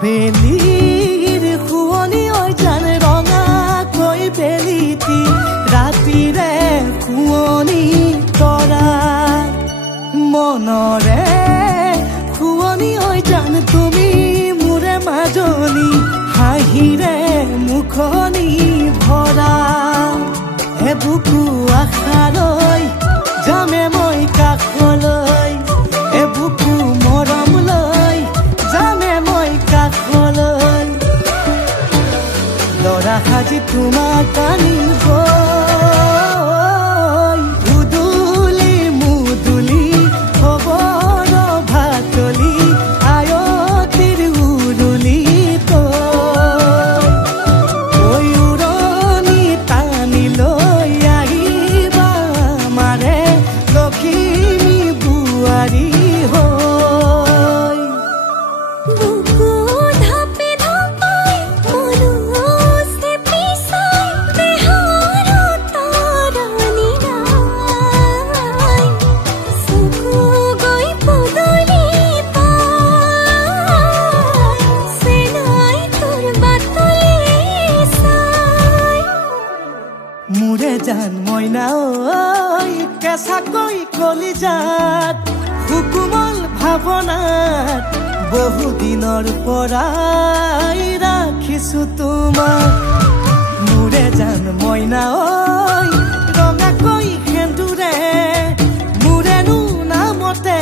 আবেলিৰ শুৱনি হৈ জান ৰঙাকৈ বেলিটি ৰাতিৰে শুৱনি তৰা মনৰে শুৱনি হৈ জান তুমি মোৰে মাজনী হাঁহিৰে মুখনি ভৰা এবুকু আশালৈ যামে মই কাষলৈ এবুকু মৰম লৈ যামে মই কাষলৈ লৰা সাজি তোমাক আনিব উদুলি মুদুলি খবৰ ভাতলি আয়তিৰ উৰুলি উৰণি টানি লৈ আহিবা মাৰে লখিমী বোৱাৰী মোৰে জান মইনা ঐ কেঁচাকৈ কলিজাত সুকুমল ভাৱনাত বহুদিনৰ পৰাই ৰাখিছো তোমাক মোৰে জান মইনা ঐ ৰঙাকৈ সেন্দুৰে মোৰেনো নামতে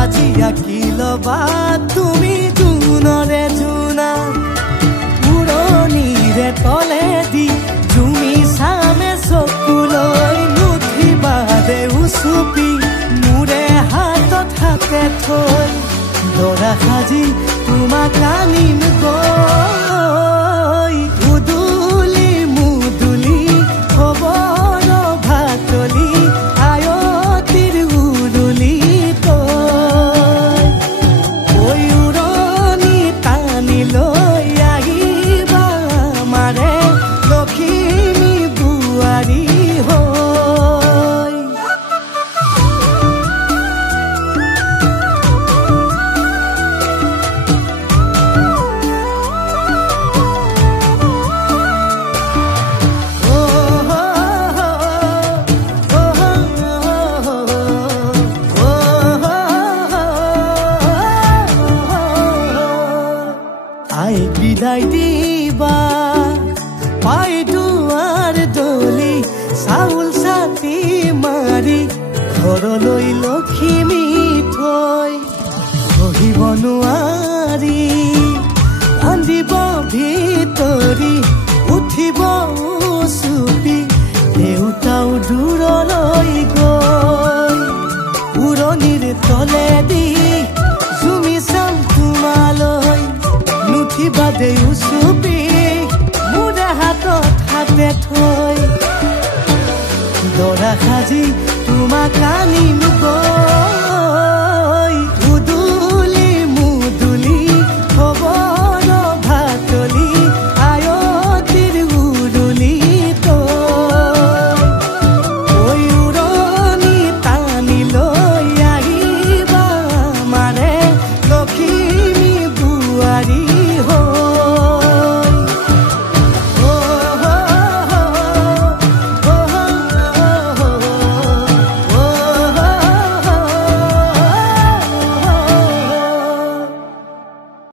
আজি আঁকি ল'বা তুমি জোনৰে জোনা উৰণিৰে তলেদি তুমি চামে চকুলৈ নুঠিবা দে উচুপি মোৰে হাতত হাতে থৈ লৰা সাজি তোমাক আনিম গৈ উদুলি মুদুলি খবৰ ভাতলি আয়তিৰ উৰুলি তই উৰণি টানি লৈ আহিবা মাৰে লখিমী বোৱাৰী হৈ আই বিদায় দিবা পাই দুৱাৰ দলি চাউল চাতি মাৰি ঘৰলৈ লখিমী থৈ সহিব নোৱাৰি কান্দিব ভিতৰি উঠিব চুপি দেউতাও দূৰলৈ গৈ উৰণিৰ তলেদি জুমি চাম তোমালৈ নুঠিবা দে উচুপি মোৰে হাতত হাতে থৈ লৰা সাজি তোমাক আনিম গৈ